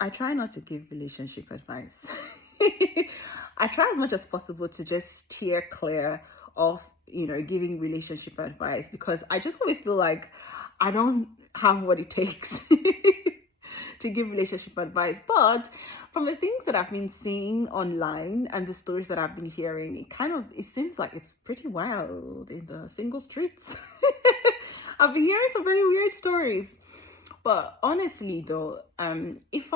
I try not to give relationship advice. I try as much as possible to just steer clear of, giving relationship advice, because I just always feel like I don't have what it takes to give relationship advice. But from the things that I've been seeing online and the stories that I've been hearing, it seems like it's pretty wild in the single streets. I've been hearing some very weird stories. But honestly, though, if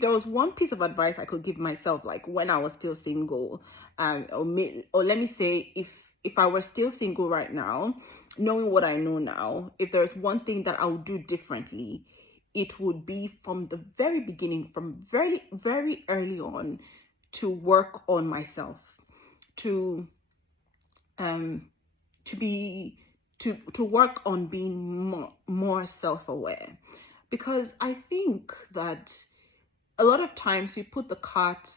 there was one piece of advice I could give myself, like when I was still single, or let me say, if I were still single right now, knowing what I know now, if there's one thing that I would do differently, it would be from the very beginning, from very, very early on, to work on myself, to to be to work on being more self-aware, because I think that a lot of times we put the cart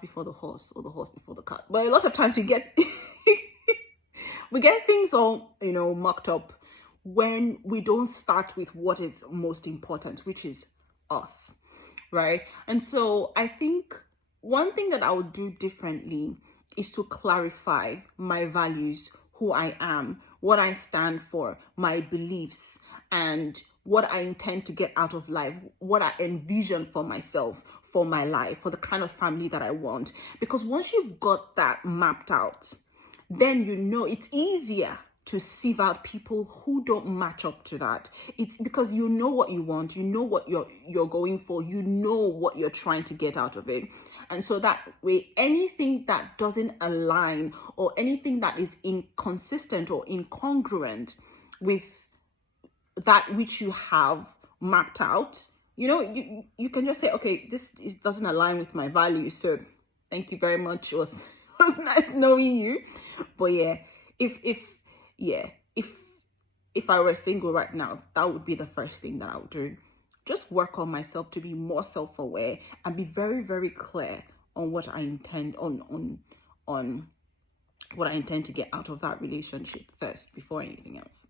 before the horse, or the horse before the cart, but a lot of times we get we get things all mucked up when we don't start with what is most important, which is us, right? And so I think one thing that I would do differently is to clarify my values, who I am, what I stand for, my beliefs, and what I intend to get out of life, what I envision for myself, for my life, for the kind of family that I want. Because once you've got that mapped out, then it's easier to sieve out people who don't match up to that. It's because you know what you want, you know what you're going for, you know what you're trying to get out of it. And so that way, anything that doesn't align, or anything that is inconsistent or incongruent with that which you have mapped out, you can just say, okay, this doesn't align with my values, so thank you very much. It was nice knowing you. But yeah, if I were single right now, that would be the first thing that I would do. Just work on myself to be more self-aware and be very, very clear on what I intend on what I intend to get out of that relationship first, before anything else.